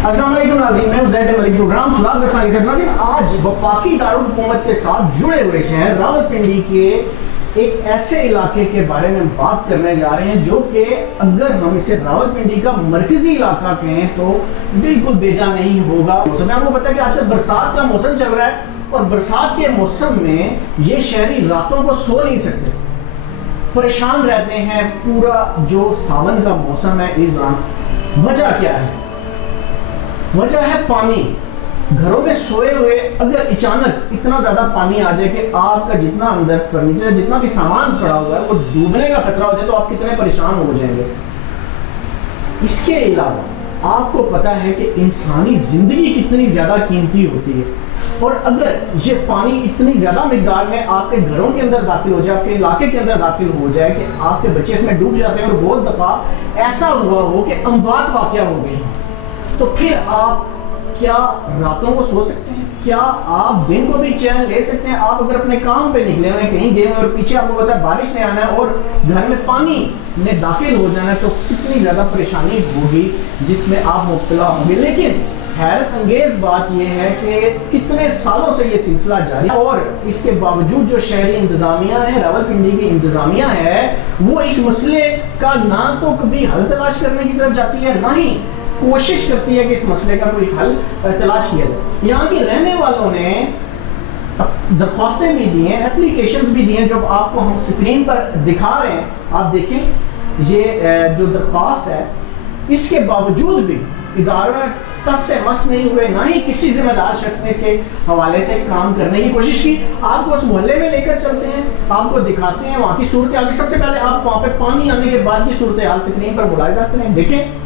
अस्सलाम वालेकुम नाज़रीन, मैं ज़ैड मलिक प्रोग्राम सुलाग रसानी से नाज़रीन आज वफाकी दारुल हुकूमत के साथ जुड़े हुए शहर रावलपिंडी के एक ऐसे इलाके के बारे में बात करने जा रहे हैं जो कि अगर हम इसे रावलपिंडी का मरकजी इलाका कहें तो बिल्कुल बेजा नहीं होगा। मौसम आपको पता है कि आजकल बरसात का मौसम चल रहा है और बरसात के मौसम में ये शहरी रातों को सो नहीं सकते, परेशान रहते हैं पूरा जो सावन का मौसम है इस दौरान। वजह क्या है? वजह है पानी। घरों में सोए हुए अगर अचानक इतना ज्यादा पानी आ जाए कि आपका जितना अंदर फर्नीचर जितना भी सामान पड़ा हुआ है वो डूबने का खतरा हो जाए तो आप कितने परेशान हो जाएंगे। इसके अलावा आपको पता है कि इंसानी जिंदगी कितनी ज्यादा कीमती होती है और अगर ये पानी इतनी ज्यादा मिकदार में आपके घरों के अंदर दाखिल हो जाए, आपके इलाके के अंदर दाखिल हो जाए कि आपके बच्चे इसमें डूब जाते हैं और बहुत दफा ऐसा हुआ हो कि अमवात वाक़या हो गई, तो फिर आप क्या रातों को सो सकते हैं? क्या आप दिन को भी चैन ले सकते हैं? आप अगर अपने काम पे निकले हुए कहीं गए हुए और पीछे आपको पता है बारिश ने आना है और घर में पानी ने दाखिल हो जाना है तो कितनी ज़्यादा परेशानी होगी जिसमें आप मुब्तला होंगे। लेकिन हैरत अंगेज बात यह है कि कितने सालों से ये सिलसिला जारी है और इसके बावजूद जो शहरी इंतजामिया है, रावलपिंडी की इंतजामिया है, वो इस मसले का ना तो कभी हल तलाश करने की तरफ जाती है, ना ही कोशिश करती है कि इस मसले का कोई हल तलाश किया जाए। यहाँ के रहने वालों ने दरख्वास्तें भी दी हैं, एप्लीकेशंस भी दी हैं, जो आपको हम स्क्रीन पर दिखा रहे हैं। आप देखें ये जो दरख्वास्त है, इसके बावजूद भी इदारों में टस से मस नहीं हुए, ना ही किसी जिम्मेदार शख्स ने इसके हवाले से काम करने की कोशिश की। आपको उस मोहल्ले में लेकर चलते हैं, आपको दिखाते हैं वहाँ की सूरत हाल। सबसे पहले आप वहाँ पे पानी आने के बाद की सूरत हाल स्क्रीन पर बुलाए जाते हैं, देखें।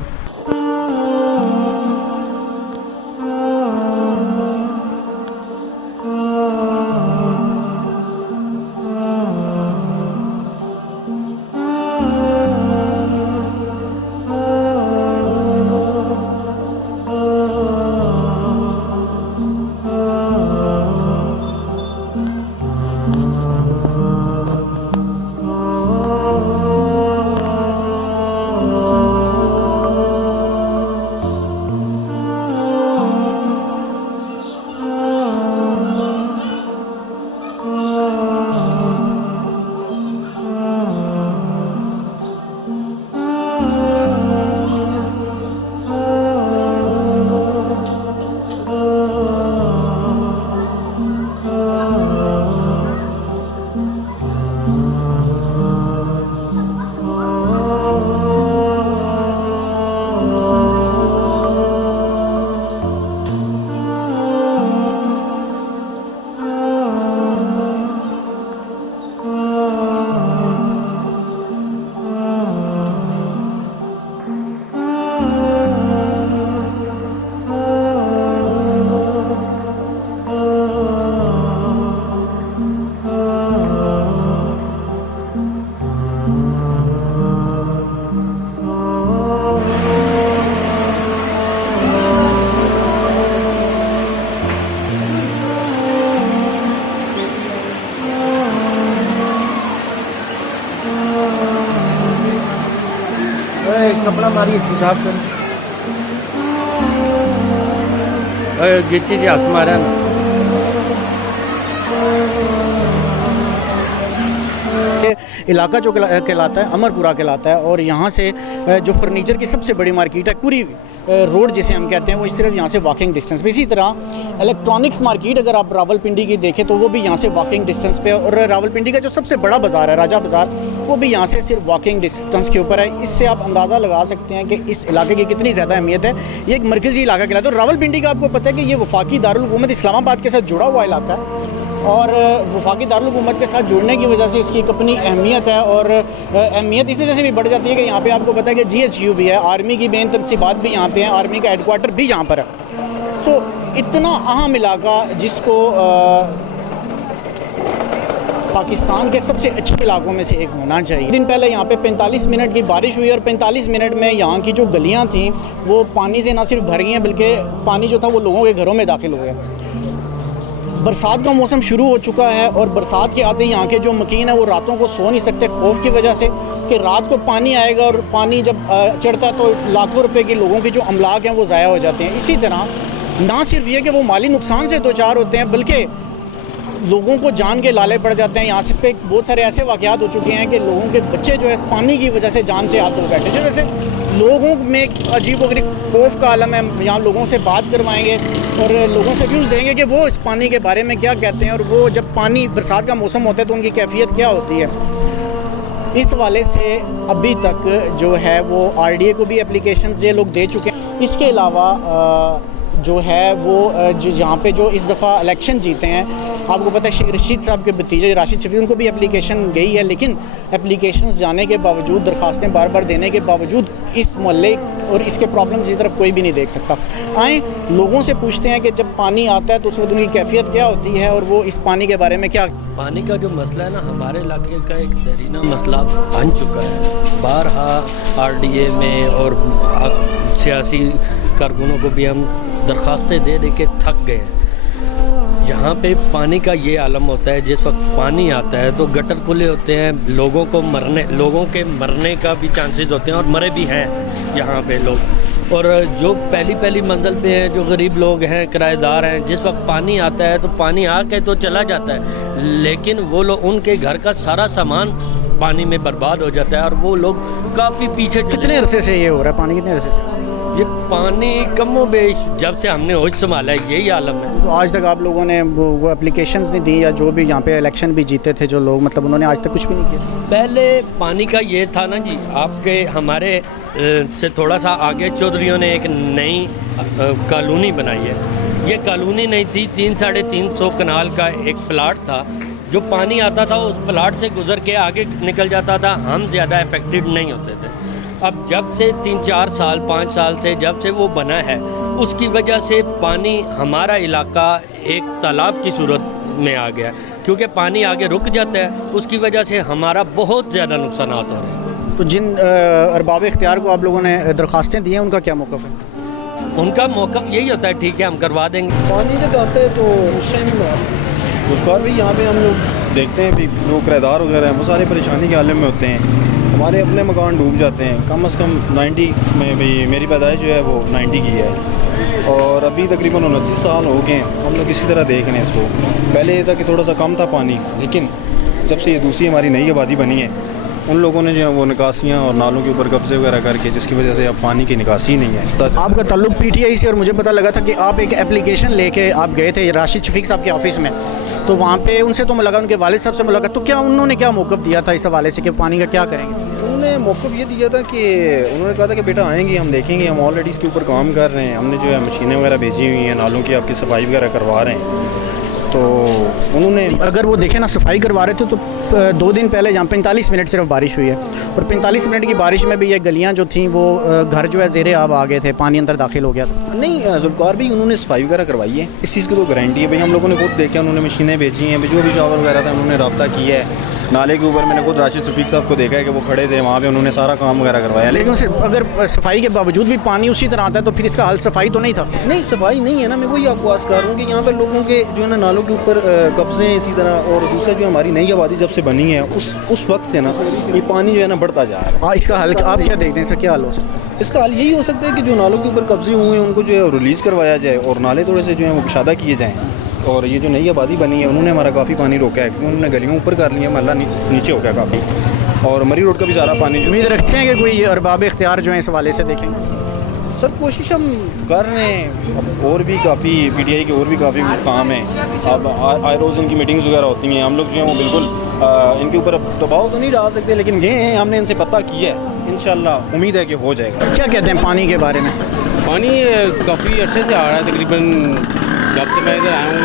कपड़ा मारी हिसाब कर गिच्ची जी हाथ मारा ना। इलाका जो कहलाता है अमरपुरा कहलाता है और यहाँ से जो फर्नीचर की सबसे बड़ी मार्केट है कुरी रोड जिसे हम कहते हैं, वो सिर्फ यहाँ से वॉकिंग डिस्टेंस पे। इसी तरह इलेक्ट्रॉनिक्स मार्केट अगर आप रावलपिंडी की देखें तो वो भी यहाँ से वॉकिंग डिस्टेंस पे, और रावलपिंडी का जो सबसे बड़ा बाज़ार है राजा बाज़ार, वो भी यहाँ से सिर्फ वॉकिंग डिस्टेंस के ऊपर है। इससे आप अंदाज़ा लगा सकते हैं कि इस इलाके की कितनी ज़्यादा अहमियत है। ये एक मरकज़ी इलाका कहलाता है और रावलपिंडी का आपको पता है कि ये वफाकी दारुल हुकूमत इस्लामाबाद के साथ जुड़ा हुआ इलाका है और वफाकी दारुल हुकूमत के साथ जुड़ने की वजह से इसकी एक अपनी अहमियत है और अहमियत इस वजह से भी बढ़ जाती है कि यहाँ पे आपको पता है कि GHQ भी है, आर्मी की मेन तनसीबात भी यहाँ पे हैं, आर्मी का हेडक्वार्टर भी यहाँ पर है। तो इतना अहम इलाका जिसको पाकिस्तान के सबसे अच्छे इलाकों में से एक होना चाहिए। दिन पहले यहाँ पे 45 मिनट की बारिश हुई और 45 मिनट में यहाँ की जो गलियाँ थीं वो पानी से ना सिर्फ भर गई हैं बल्कि पानी जो था वो लोगों के घरों में दाखिल हो गया। बरसात का मौसम शुरू हो चुका है और बरसात के आते ही यहाँ के जो मकीन है वो रातों को सो नहीं सकते खौफ की वजह से कि रात को पानी आएगा, और पानी जब चढ़ता है तो लाखों रुपए के लोगों के जो अमलाक हैं वो ज़ाया हो जाते हैं। इसी तरह ना सिर्फ ये कि वो माली नुकसान से दो चार होते हैं, बल्कि लोगों को जान के लाले पड़ जाते हैं। यहाँ से पे बहुत सारे ऐसे वाक़यात हो चुके हैं कि लोगों के बच्चे जो है पानी की वजह से जान से हाथ धो बैठे। जो वैसे लोगों में एक अजीब व गरीब खौफ का आलम है। यहाँ लोगों से बात करवाएंगे और लोगों से व्यूज़ देंगे कि वो इस पानी के बारे में क्या कहते हैं, और वो जब पानी बरसात का मौसम होता है तो उनकी कैफियत क्या होती है। इस वाले से अभी तक जो है वो RDA को भी एप्लीकेशंस ये लोग दे चुके हैं। इसके अलावा जो है वो यहाँ पे जो इस दफ़ा इलेक्शन जीते हैं, आपको पता है शेख रशीद साहब के भतीजे राशिद शफीक, उनको भी एप्लीकेशन गई है, लेकिन एप्लीकेशंस जाने के बावजूद, दरख्वास्तें बार बार देने के बावजूद इस मोहल्ले और इसके प्रॉब्लम्स की तरफ कोई भी नहीं देख सकता। आए लोगों से पूछते हैं कि जब पानी आता है तो उस वक्त उनकी कैफियत क्या होती है और वो इस पानी के बारे में क्या। पानी का जो मसला है ना, हमारे इलाके का एक दरीना मसला बन चुका है। बारहा RDA में और सियासी कारकुनों को भी हम दरख्वास्तें दे दे के थक गए हैं। यहाँ पे पानी का ये आलम होता है, जिस वक्त पानी आता है तो गटर खुले होते हैं, लोगों के मरने का भी चांसेस होते हैं और मरे भी हैं यहाँ पे लोग। और जो पहली मंजिल पे हैं, जो गरीब लोग हैं, किराएदार हैं, जिस वक्त पानी आता है तो पानी आके तो चला जाता है, लेकिन वो लोग, उनके घर का सारा सामान पानी में बर्बाद हो जाता है और वो लोग काफ़ी पीछे। कितने अरसे से ये हो रहा है पानी, कितने अरसे से? ये पानी कमो बेश जब से हमने होश संभाला है यही आलम है। तो आज तक आप लोगों ने वो एप्लीकेशंस नहीं दी, या जो भी यहाँ पे इलेक्शन भी जीते थे जो लोग, मतलब उन्होंने आज तक कुछ भी नहीं किया? पहले पानी का ये था ना जी, आपके हमारे से थोड़ा सा आगे चौधरियों ने एक नई कॉलोनी बनाई है। ये कॉलोनी नहीं थी, 300-350 कनाल का एक प्लाट था। जो पानी आता था उस प्लाट से गुजर के आगे निकल जाता था, हम ज़्यादा अफेक्टेड नहीं होते थे। अब जब से 3-4 साल 5 साल से जब से वो बना है, उसकी वजह से पानी हमारा इलाका एक तालाब की सूरत में आ गया, क्योंकि पानी आगे रुक जाता है, उसकी वजह से हमारा बहुत ज़्यादा नुकसान हो रहे हैं। तो जिन अरबाब इख्तियार को आप लोगों ने दरख्वास्तें दी हैं, उनका क्या मौक़िफ़ है? उनका मौक़िफ़ यही होता है, ठीक है हम करवा देंगे। पानी जब आता है तो उस टाइम गुलकार भी यहाँ पे हम लोग देखते हैं भी जो किराएदार वगैरह हैं वो सारे परेशानी के आलम में होते हैं। हमारे अपने मकान डूब जाते हैं। कम से कम 90 में भी मेरी पैदाइश जो है वो 90 की है और अभी तकरीबन 29 साल हो गए हैं। हम लोग इसी तरह देख रहे हैं इसको। पहले ये था कि थोड़ा सा कम था पानी, लेकिन जब से ये दूसरी हमारी नई आबादी बनी है, उन लोगों ने जो है वो निकासियाँ और नालों के ऊपर कब्जे वगैरह करके, जिसकी वजह से अब पानी की निकासी नहीं है। आपका ताल्लुक PTI से, और मुझे पता लगा था कि आप एक एप्लीकेशन लेके आप गए थे राशिद शफीक साहब के ऑफिस में, तो वहाँ पे उनसे तो मुलाकात, उनके वालिद साहब से मुलाकात, तो क्या उन्होंने क्या मौक़िफ़ दिया था इस हवाले से कि पानी का क्या करेंगे? उन्होंने मौक़िफ़ ये दिया था कि उन्होंने कहा था कि बेटा आएंगे, हम देखेंगे, हम ऑलरेडी इसके ऊपर काम कर रहे हैं, हमने जो है मशीनें वगैरह भेजी हुई हैं, नालों की आपकी सफाई वगैरह करवा रहे हैं। तो उन्होंने, अगर वो देखें ना, सफाई करवा रहे थे तो 2 दिन पहले यहाँ 45 मिनट सिर्फ बारिश हुई है, और 45 मिनट की बारिश में भी ये गलियाँ जो थी वो घर जो है ज़ेरे आब आ गए थे, पानी अंदर दाखिल हो गया था। नहीं जुल्फ़िकार भी उन्होंने सफाई वगैरह करवाई है, इस चीज़ की तो गारंटी है भाई। हम लोगों ने खुद देखा, उन्होंने मशीनें भेजी हैं, जो भी शावर वगैरह था उन्होंने रब्ता किया है। नाले के ऊपर मैंने खुद राशिद शफीक साहब को देखा है कि वो खड़े थे वहाँ पे, उन्होंने सारा काम वगैरह करवाया। लेकिन सिर्फ अगर सफाई के बावजूद भी पानी उसी तरह आता है तो फिर इसका हल सफाई तो नहीं था? नहीं, सफाई नहीं है ना। मैं वही आपको आस कर रहा हूँ कि यहाँ पर लोगों के जो है ना नालों के ऊपर कब्जे हैं इसी तरह, और दूसरा जो हमारी नई आबादी जब से बनी है उस वक्त से ना ये पानी जो है ना बढ़ता जा रहा है। इसका हल आप क्या देखते हैं, इसका क्या हल हो सकता है? इसका हल यही हो सकता है कि जो नालों के ऊपर कब्जे हुए हैं उनको जो है रिलीज़ करवाया जाए और नाले थोड़े से जो है वो कुशादा किए जाएँ। और ये जो नई आबादी बनी है उन्होंने हमारा काफ़ी पानी रोका है, क्योंकि उन्होंने गलियों ऊपर कर लिया, महल्ला नीचे हो गया काफ़ी, और मरी रोड का भी सारा पानी। उम्मीद रखते हैं कि कोई अरबाब इख्तियार जो है इस हवाले से देखेंगे। सर कोशिश हम कर रहे हैं, अब और भी काफ़ी PTI के और भी काफ़ी काम हैं। अब आए रोज़ इनकी मीटिंग्स वगैरह होती हैं, हम लोग जो हैं वो बिल्कुल इनके ऊपर दबाव तो नहीं डाल सकते, लेकिन गए हैं, हमने इनसे पता किया है, इंशाल्लाह उम्मीद है कि हो जाएगा। क्या कहते हैं पानी के बारे में? पानी काफ़ी अरसे से आ रहा है, तकरीबन जब से मैं इधर आया हूँ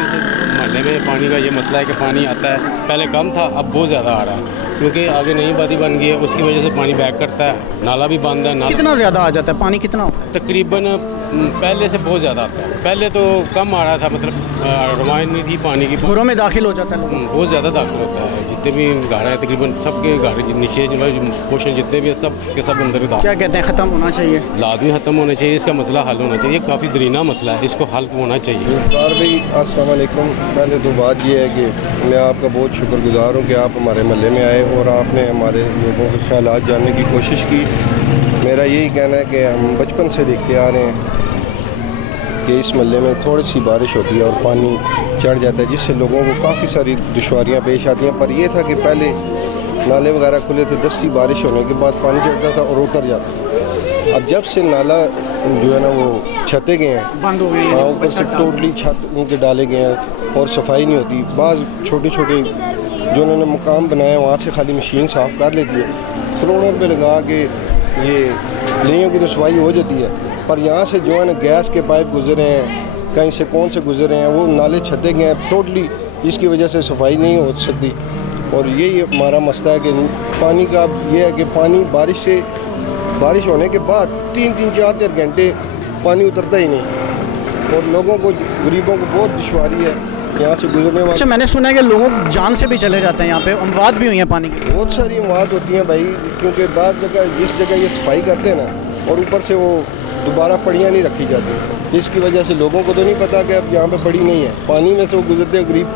मोहल्ले में पानी का ये मसला है कि पानी आता है, पहले कम था, अब बहुत ज़्यादा आ रहा है। क्योंकि आगे नई आबादी बन गई है, उसकी वजह से पानी बैक करता है, नाला भी बंद है। नाला कितना ज़्यादा आ जाता है पानी, कितना होता है? तकरीबन पहले से बहुत ज़्यादा आता है। पहले तो कम आ रहा था, मतलब रवायत नहीं थी पानी की। घरों में दाखिल हो जाता है लोगों बहुत ज़्यादा दाखिल होता है। जितने भी घर हैं तकरीबन सबके घर नीचे जो पोर्शन जितने भी है सब के सब अंदर दाखिल। क्या कहते हैं, ख़त्म होना चाहिए? लाजमी ख़त्म होना चाहिए, इसका मसला हल होना चाहिए। काफ़ी दरीना मसला है, इसको हल होना चाहिए। नमस्कार भाई, अस्सलाम वालेकुम। पहले तो बात यह है कि मैं आपका बहुत शुक्रगुजार हूँ कि आप हमारे महल्ले में आए और आपने हमारे लोगों के ख्यालात जानने की कोशिश की। मेरा यही कहना है कि हम बचपन से देखते आ रहे हैं कि इस महल्ले में थोड़ी सी बारिश होती है और पानी चढ़ जाता है, जिससे लोगों को काफ़ी सारी दुश्वारियाँ पेश आती हैं। पर यह था कि पहले नाले वगैरह खुले थे, दस्ती बारिश होने के बाद पानी चढ़ता था और उतर जाता था। अब जब से नाला जो है ना वो छते गए हैं, बंद हो गई है, हाँ, ऊपर से टोटली छत उनके डाले गए हैं और सफाई नहीं होती। बाज़ छोटे छोटे जो उन्होंने मकाम बनाए वहाँ से खाली मशीन साफ़ कर लेती है, करोड़ों रुपये लगा के ये लेयों की तो सफाई हो जाती है। पर यहाँ से जो है ना गैस के पाइप गुजरे हैं, कहीं से कौन से गुजरे हैं, वो नाले छते गए हैं टोटली, जिसकी वजह से सफाई नहीं हो सकती। और यही हमारा मसला है कि पानी का ये है कि पानी बारिश होने के बाद 3-3, 4-4 घंटे पानी उतरता ही नहीं और लोगों को, गरीबों को बहुत दुश्वारी है यहाँ से गुजरने वाले। अच्छा, मैंने सुना है कि लोगों जान से भी चले जाते हैं, यहाँ पे अमवात भी हुई हैं पानी की। बहुत सारी अमवात होती हैं भाई, क्योंकि बाद जगह जिस जगह ये सफाई करते हैं ना और ऊपर से वो दोबारा पड़ियाँ नहीं रखी जाती, इसकी वजह से लोगों को तो नहीं पता कि अब यहाँ पे पड़ी नहीं है। पानी में से वो गुजरते गरीब,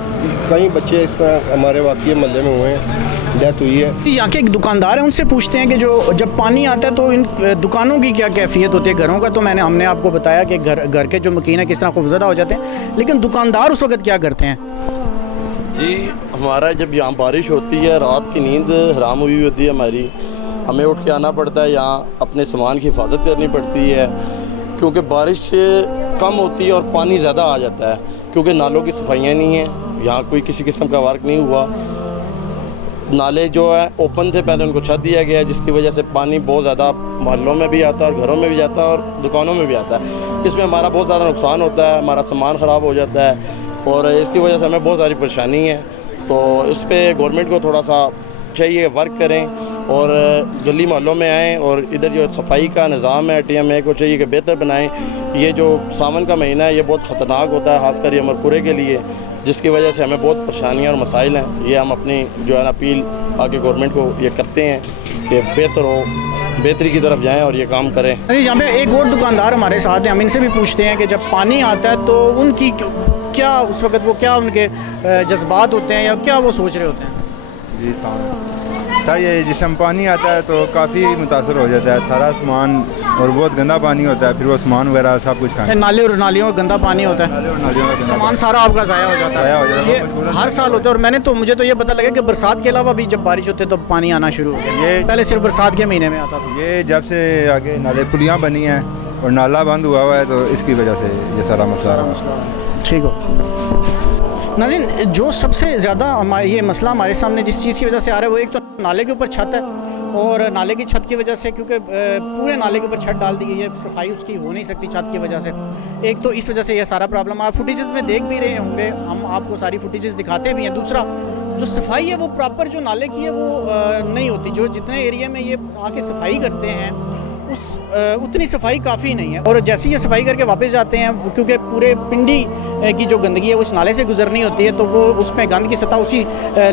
कई बच्चे इस तरह हमारे वाक़ई महल्ले में हुए हैं, डेथ हुई है। यहाँ के एक दुकानदार हैं, उनसे पूछते हैं कि जब पानी आता है तो इन दुकानों की क्या कैफियत होती है, घरों का तो हमने आपको बताया कि घर के जो मकीन है किस तरह खौफजदा हो जाते हैं, लेकिन दुकानदार उस वक्त क्या करते हैं? जी, हमारा जब यहाँ बारिश होती है, रात की नींद हराम हुई होती है हमारी, हमें उठ के आना पड़ता है, यहाँ अपने सामान की हिफाजत करनी पड़ती है, क्योंकि बारिश कम होती है और पानी ज़्यादा आ जाता है, क्योंकि नालों की सफाइयाँ नहीं हैं, यहाँ कोई किसी किस्म का वर्क नहीं हुआ। नाले जो है ओपन थे, पहले उनको छत दिया गया है, जिसकी वजह से पानी बहुत ज़्यादा मोहल्लों में भी आता है और घरों में भी जाता है और दुकानों में भी आता है। इसमें हमारा बहुत ज़्यादा नुकसान होता है, हमारा सामान ख़राब हो जाता है और इसकी वजह से हमें बहुत सारी परेशानी है। तो इस पर गवर्नमेंट को थोड़ा सा चाहिए वर्क करें और गली मोहल्लों में आएँ और इधर जो सफाई का निज़ाम है TMA को चाहिए कि बेहतर बनाएं। ये जो सावन का महीना है ये बहुत ख़तरनाक होता है, ख़ासकर ये अमरपुरे के लिए, जिसकी वजह से हमें बहुत परेशानियाँ और मसाइल हैं। ये हम अपनी जो है ना अपील आगे गवर्नमेंट को ये करते हैं कि बेहतरी की तरफ जाएं और ये काम करें। यहाँ पे एक और दुकानदार हमारे साथ हैं, हम इनसे भी पूछते हैं कि जब पानी आता है तो उनकी क्या उस वक्त वो क्या उनके जज्बात होते हैं या क्या वो सोच रहे होते हैं? जी सर, ये जिस टाइम पानी आता है तो काफ़ी मुतासर हो जाता है सारा सामान और बहुत गंदा पानी होता है, फिर वो सामान वगैरह सब कुछ खाएं। नाले और नालियों में गंदा पानी होता है, सामान सारा आपका ज़ाया हो जाता है। ये हर साल होता है और मुझे तो ये पता लगा कि बरसात के अलावा भी जब बारिश होती है तो पानी आना शुरू हो गया। ये पहले सिर्फ बरसात के महीने में आता था। ये जब से आगे नाले पुलियाँ बनी हैं और नाला बंद हुआ है तो इसकी वजह से ये सारा मसला। ठीक हो नाज़रीन, जो सबसे ज़्यादा ये मसला हमारे सामने जिस चीज़ की वजह से आ रहा है वो एक तो नाले के ऊपर छत है और नाले की छत की वजह से, क्योंकि पूरे नाले के ऊपर छत डाल दी गई है, सफाई उसकी हो नहीं सकती छत की वजह से। एक तो इस वजह से ये सारा प्रॉब्लम आप फुटेजेस में देख भी रहे होंगे, हम आपको सारी फुटेजेस दिखाते भी हैं। दूसरा, जो सफाई है वो प्रॉपर जो नाले की है वो नहीं होती, जो जितने एरिया में ये आके सफाई करते हैं उतनी सफाई काफ़ी नहीं है। और जैसे ही ये सफाई करके वापस जाते हैं, क्योंकि पूरे पिंडी की जो गंदगी है वो इस नाले से गुजरनी होती है, तो वो उसमें गंद की सतह उसी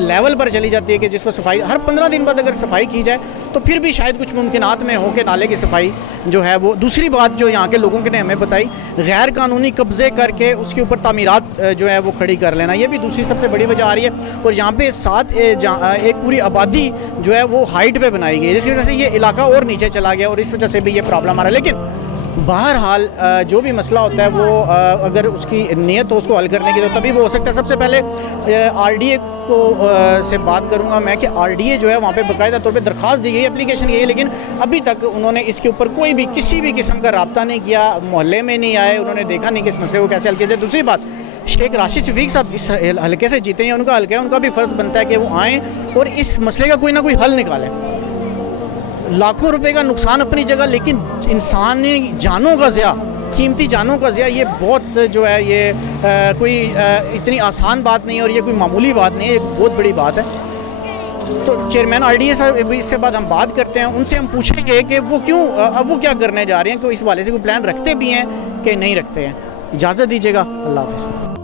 लेवल पर चली जाती है कि जिसको सफाई हर 15 दिन बाद अगर सफाई की जाए तो फिर भी शायद कुछ मुमकिनात में हो कि नाले की सफाई जो है वो। दूसरी बात जो यहाँ के लोगों ने हमें बताई, गैर कानूनी कब्ज़े करके उसके ऊपर तामीरात जो है वो खड़ी कर लेना, ये भी दूसरी सबसे बड़ी वजह आ रही है। और यहाँ पे साथ एक पूरी आबादी जो है वो हाइट पे बनाई गई है, जिसकी वजह से ये इलाका और नीचे चला गया और इस वजह से भी ये प्रॉब्लम आ रहा है। लेकिन बहरहाल जो भी मसला होता है वो अगर उसकी नीयत हो उसको हल करने की तो तभी वो हो सकता है। सबसे पहले RDA को से बात करूंगा मैं कि RDA जो है वहाँ पे बाकायदा तौर पे दरख्वास्त दी गई, एप्लीकेशन की है, लेकिन अभी तक उन्होंने इसके ऊपर कोई भी किसी भी किस्म का रब्ता नहीं किया, मोहल्ले में नहीं आए, उन्होंने देखा नहीं कि इस मसले को कैसे हल किया जाए। दूसरी बात, शेख राशिद शफीक साहब इस हल्के से जीते हैं, उनका हल्का है, उनका भी फ़र्ज़ बनता है कि वो आएँ और इस मसले का कोई ना कोई हल निकालें। लाखों रुपए का नुकसान अपनी जगह, लेकिन इंसानी जानों का ज़िया, कीमती जानों का ज़िया, ये बहुत जो है ये कोई इतनी आसान बात नहीं है और ये कोई मामूली बात नहीं है, ये बहुत बड़ी बात है। तो चेयरमैन RDA साहब इससे बाद हम बात करते हैं, उनसे हम पूछेंगे कि वो क्यों अब वो क्या करने जा रहे हैं, कि इस हवाले से कोई प्लान रखते भी हैं कि नहीं रखते हैं। इजाज़त दीजिएगा, अल्लाह हाफ़िज़।